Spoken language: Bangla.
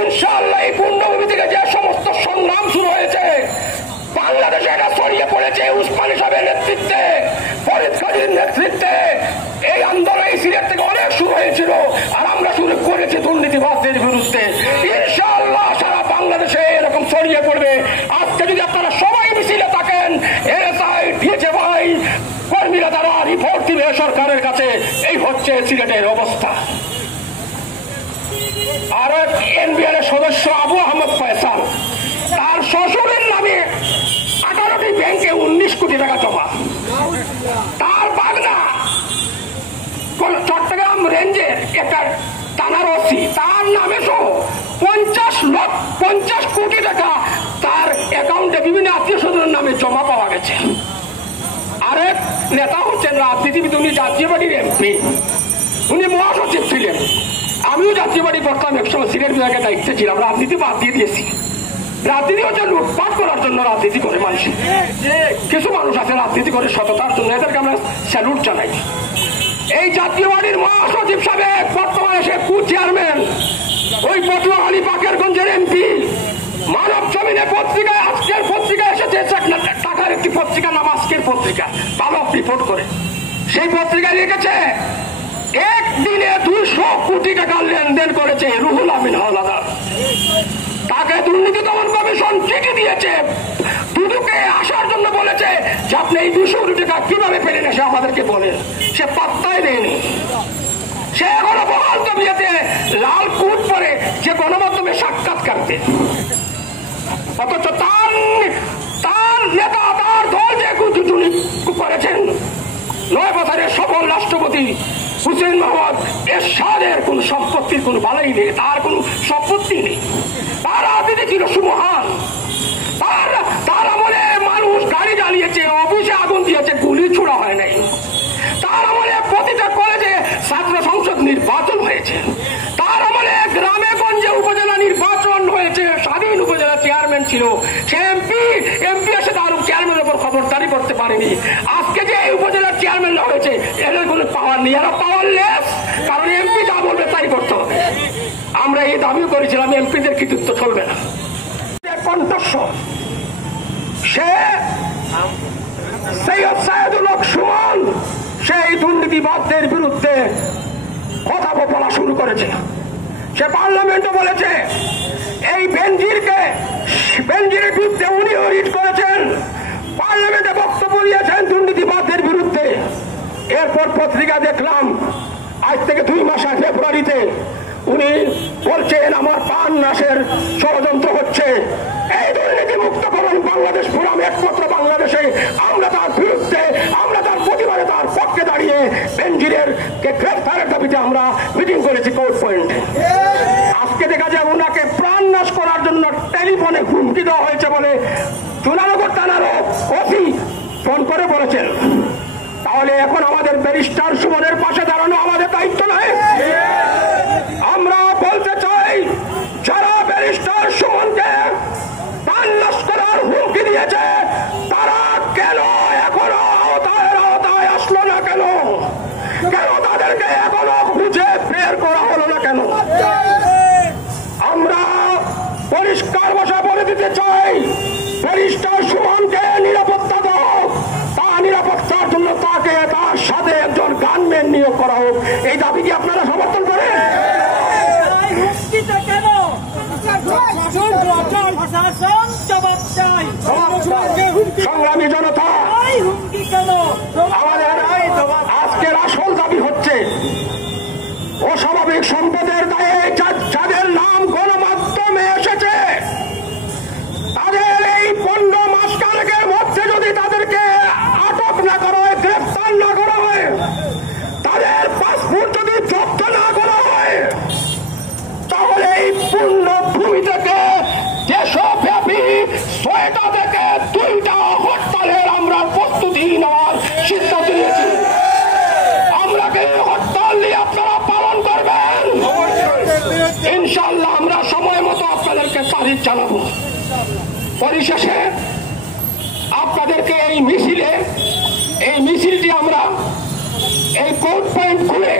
ইনশাআল্লাহ এই পূর্ণভূমি থেকে যে সমস্ত সংগ্রাম শুরু হয়েছে, বাংলাদেশে এটা ছড়িয়ে পড়েছে উসমানী সাহেবের নেতৃত্বে, ফরিদ খালির নেতৃত্বে। এই আন্দোলন এই সিলেট থেকে অনেক শুরু হয়েছিল, আর আমরা শুরু করেছি দুর্নীতিবাদদের বিরুদ্ধে। ইনশাআল্লাহ সারা বাংলাদেশে এরকম ছড়িয়ে পড়বে। আজকে যদি আপনারা সবাই মিছিলে থাকেন, এসআই ডিজিএফআই কর্মীরা তারা রিপোর্ট দিবে সরকারের কাছে। এই হচ্ছে সিলেটের অবস্থা। আর এনবিআর এর সদস্য আবু আহমদ ফয়সাল, তার শ্বশুরের নামে 18টি ব্যাংকে 19 কোটি টাকা জমা। তার বাগনা চট্টগ্রাম রেঞ্জের একটা থানার ওসি, তার নামে সহ 50 কোটি টাকা তার অ্যাকাউন্টে বিভিন্ন আত্মীয় স্বজনের নামে জমা পাওয়া গেছে। আরেক নেতা হচ্ছেন রাজনীতিবিদ, উনি জাতীয় পার্টির এমপি, উনি মহাসচিব ছিলেন। আমিও জাতীয় পার্টি করতাম, একসময় সিলেট বিভাগের দায়িত্বে ছিলাম। রাজনীতি বাদ দিয়ে দিয়েছি। রাজনীতি হচ্ছে লুটপাট করার জন্য রাজনীতি করে মানুষ। কিছু মানুষ আছে রাজনীতি করে সততার জন্য, এদেরকে আমরা স্যালুট জানাই। এই জাতীয় পার্টির মহাসচিব সাহেব বর্তমানে সে চেয়ারম্যান, ওই পটুয়াখালী বাকেরগঞ্জের এমপি। মানব জমিনে পত্রিকায়, আজকের পত্রিকায় এসেছে, টাকার একটি পত্রিকা নাম আজকের পত্রিকা, ভালো রিপোর্ট করে। সেই পত্রিকায় লিখেছে একদিনে 200 কোটি টাকা লেনদেন করেছে রুহুল আমিন হাওলাদার। তাকে দুর্নীতি দমন কমিশন চিঠি দিয়েছে, দুদকে আসার জন্য বলেছে যে আপনি এই 200 কোটি টাকা কিভাবে পেলেন, সে আমাদেরকে বলেন। সে পাত্তাই দেয়নি। সে এখনো বহাল তবিয়তে লাল কোট পরে যে গণমাধ্যমে সাক্ষাৎকার দেন, অথচ তার নেতা, তার দল যে দুর্নীতি করেছেন। 9 বছরের সফল রাষ্ট্রপতি হুসেইন মোহাম্মদ এরশাদের কোন সম্পত্তির কোন বালাই নেই, তার কোন সম্পত্তি নেই। তার রাজনীতি ছিল সুমহান। তার আমলে মানুষ গাড়ি জ্বালিয়েছে, অফিসে আগুন দিয়েছে, গুলি ছোড়া হয় নাই। তার আমলে প্রতিটা কলেজে ছাত্র সংসদ নির্বাচন হয়েছে। তার আমলে গ্রামে গঞ্জে উপজেলা নির্বাচন হয়েছে, স্বাধীন উপজেলা চেয়ারম্যান ছিল। সে এমপি এসে তার চেয়ারম্যানের উপর খবরদারি করতে পারেনি। আজকে যে এই উপজেলার চেয়ারম্যান হয়েছে, এদের কোনো পাওয়ার নেই, এরা পাওয়ারলেস। কারণ এমপি যা বলবে তাই করতে হবে। আমরা এই দাবিও করেছিলাম এমপিদের কৃতিত্ব চলবে না। কণ্ঠস্বর সে সৈয়দ সাইদুল হক সুমন, সেই দুর্নীতিবাদদের বিরুদ্ধে কথা বলা শুরু করেছে। সে পার্লামেন্টে বলেছে এই বেনজিরের বিরুদ্ধে উনিও রিট করেছেন, পার্লামেন্টে বক্তব্য দিয়েছেন দুর্নীতিবাদদের বিরুদ্ধে। এরপর পত্রিকা দেখলাম আজ থেকে 2 মাস আগে ফেব্রুয়ারিতে উনি বলছেন আমার প্রাণ নাশের ষড়যন্ত্র হচ্ছে। এই দুর্নীতি মুক্তকরণ বাংলাদেশ ফোরাম একমাত্র বাংলাদেশে, আমরা তার বিরুদ্ধে, আমরা তার প্রতিবাদে তার পক্ষে দাঁড়িয়ে বেনজিরের গ্রেফতারের দাবিতে আমরা মিটিং করেছি কোর্ট পয়েন্টে। আজকে দেখা যায় ওনাকে প্রাণ নাশ করার জন্য টেলিফোনে হুমকি দেওয়া হয়েছে বলে চুনানগর থানার ওসি ফোন করে বলেছেন। তাহলে এখন আমাদের ব্যারিস্টার সুমনের পাশে দাঁড়ানো আমাদের দায়িত্ব নয়? আমরা বলতে চাই যারা ব্যারিস্টার সুমনকে প্রাণ নাশ করার হুমকি দিয়েছে তারা কেন এখনো আওতায় আসলো না? কেন তাদেরকে এখনো খুঁজে বের করা হলো না কেন? আমরা পরিষ্কার ভাষা বলে দিতে চাই ব্যারিস্টার সুমনকে নিরাপত্তা দাও। তার নিরাপত্তার জন্য তাকে, তার সাথে একজন গানম্যান নিয়োগ করা হোক। এই দাবি কি আপনারা সমর্থন করেন? সংগ্রামী জনতা, আমাদের আজকের আসল দাবি হচ্ছে অস্বাভাবিক সম্পদের দায়ে যাদের নাম গণমাধ্যমে এসেছে তাদের এই 15 মাস কালের মধ্যে যদি তাদেরকে আটক না করা হয়, গ্রেফতার না করা হয়, তাদের পাসপোর্ট যদি জব্দ না করা হয়, তাহলে এই পূর্ণ ভূমি থেকে দেশব্যাপী 6টা থেকে 2টা হরতালের আমরা প্রস্তুতি নেওয়ার সিদ্ধান্ত নিয়েছি। আমরা কি হরতাল নিয়ে আপনারা পালন করবেন? ইনশাআল্লাহ আমরা সময় মতো আপনাদেরকে তারিখ জানাবো। পরিশেষে আপনাদেরকে এই মিছিলটি আমরা এই কোর্ট পয়েন্ট খুলে